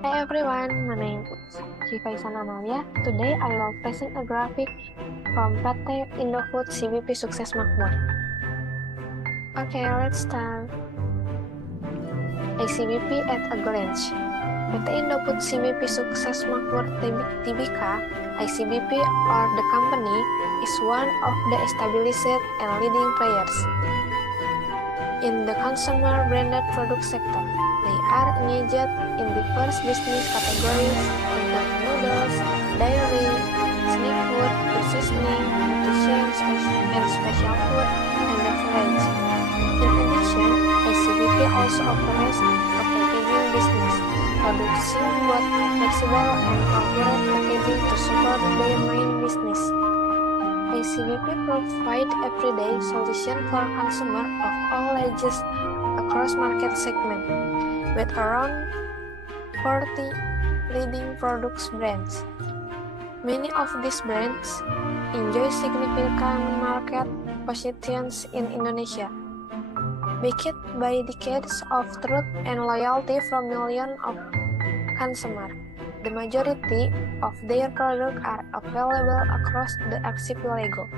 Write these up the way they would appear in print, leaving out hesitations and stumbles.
Hi everyone, my name is Jifaisan Amalia. Today I will present a graphic from PT Indofood CBP Sukses Makmur. Okay, let's start. ICBP at a glance. PT Indofood CBP Sukses Makmur Tbk, ICBP or the company is one of the established and leading players in the consumer branded product sector. They are engaged in diverse business categories including noodles, dairy, snack food, seasoning, nutrition, and special food, and beverage. In addition, ICBP also operates a packaging business, producing both flexible and corporate packaging to support their main business. ICBP provides everyday solutions for consumers of all ages across market segments, with around 40 leading products brands. Many of these brands enjoy significant market positions in Indonesia, backed by decades of trust and loyalty from millions of consumers. The majority of their products are available across the archipelago.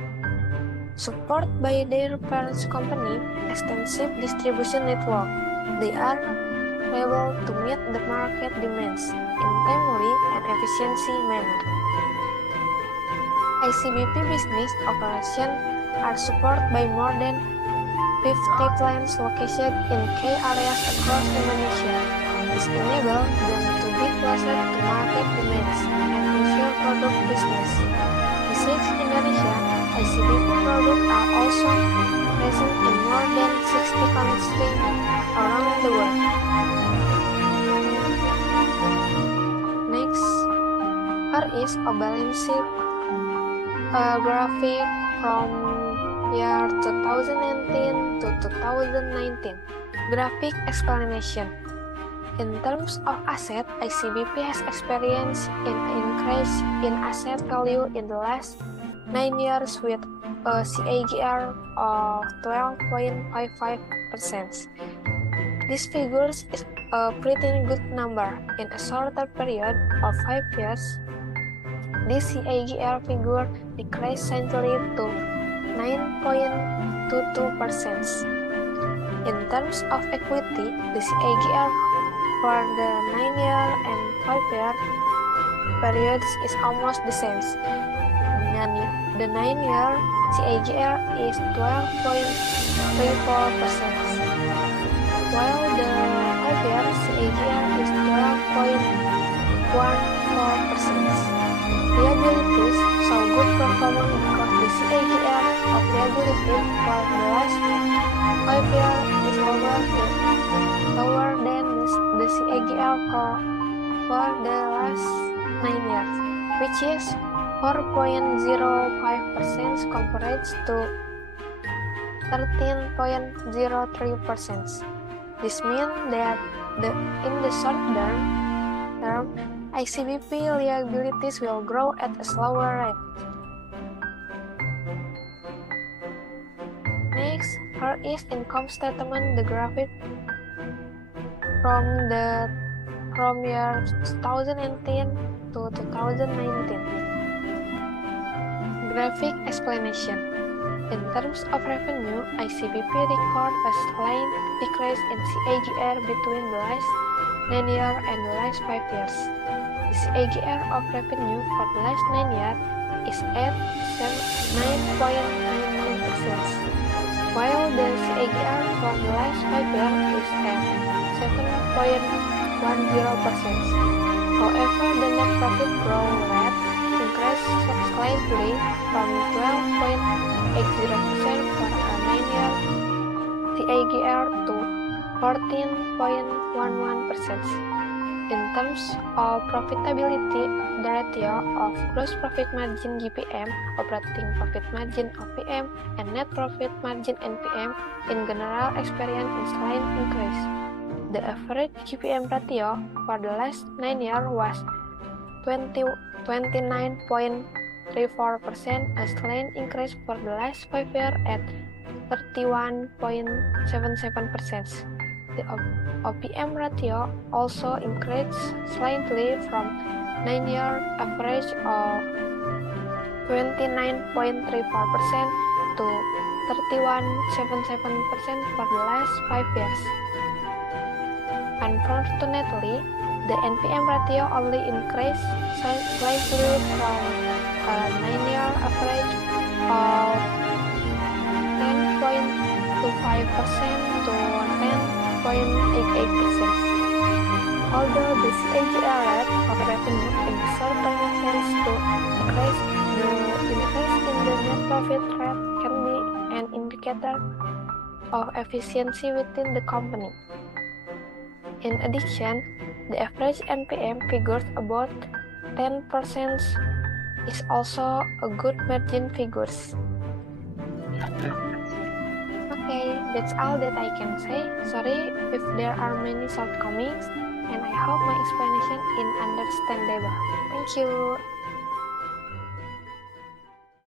Supported by their parent company, extensive distribution network, they are able to meet the market demands in timely and efficiency manner. ICBP business operations are supported by more than 50 plants located in key areas across Indonesia. This enables them to be closer to market demands and ensure product business. Besides Indonesia, ICBP products are also present in more than 60 countries around the world. Next, here is a balance sheet graphic from year 2019 to 2019. Graphic explanation. In terms of asset, ICBP has experienced an increase in asset value in the last 9 years with a CAGR of 12.55%. This figure is a pretty good number. In a shorter period of 5 years, this CAGR figure decreased slightly to 9.22%. In terms of equity, the CAGR for the 9-year and 5-year periods is almost the same. The 9-year CAGR is 12.34%, while the 5-year CAGR is 12.14%. Liabilities saw good performance because the CAGR of liability for the last 5 years is lower than the CAGR for the last 9 years, which is 4.05% compared to 13.03%. This means that in the short term, ICBP liabilities will grow at a slower rate. Next, here is income statement, the graphic from year 2018 to 2019. Graphic explanation. In terms of revenue, ICBP record a slight decrease in CAGR between the last 9 years and the last 5 years. The CAGR of revenue for the last 9 years is at 9.99%, while the CAGR for the last 5 years is at 7.10%. However, the net profit growth rate increased slightly from 12.80% for a 9-year CAGR to 14.11%. In terms of profitability, the ratio of gross profit margin GPM, operating profit margin OPM, and net profit margin NPM in general experience a slight increase. The average GPM ratio for the last 9 years was 29.34%, a slight increase for the last 5 years at 31.77%. The OPM ratio also increased slightly from 9-year average of 29.34% to 31.77% for the last 5 years. Unfortunately, the NPM ratio only increased slightly from a 9-year average of 10.25% to 10.88%. Although the CAGR rate of revenue in the short term tends to increase, the increase in the net profit rate can be an indicator of efficiency within the company. In addition, the average NPM figures about 10% is also a good margin figures. Okay, that's all that I can say. Sorry if there are many shortcomings, and I hope my explanation is understandable. Thank you.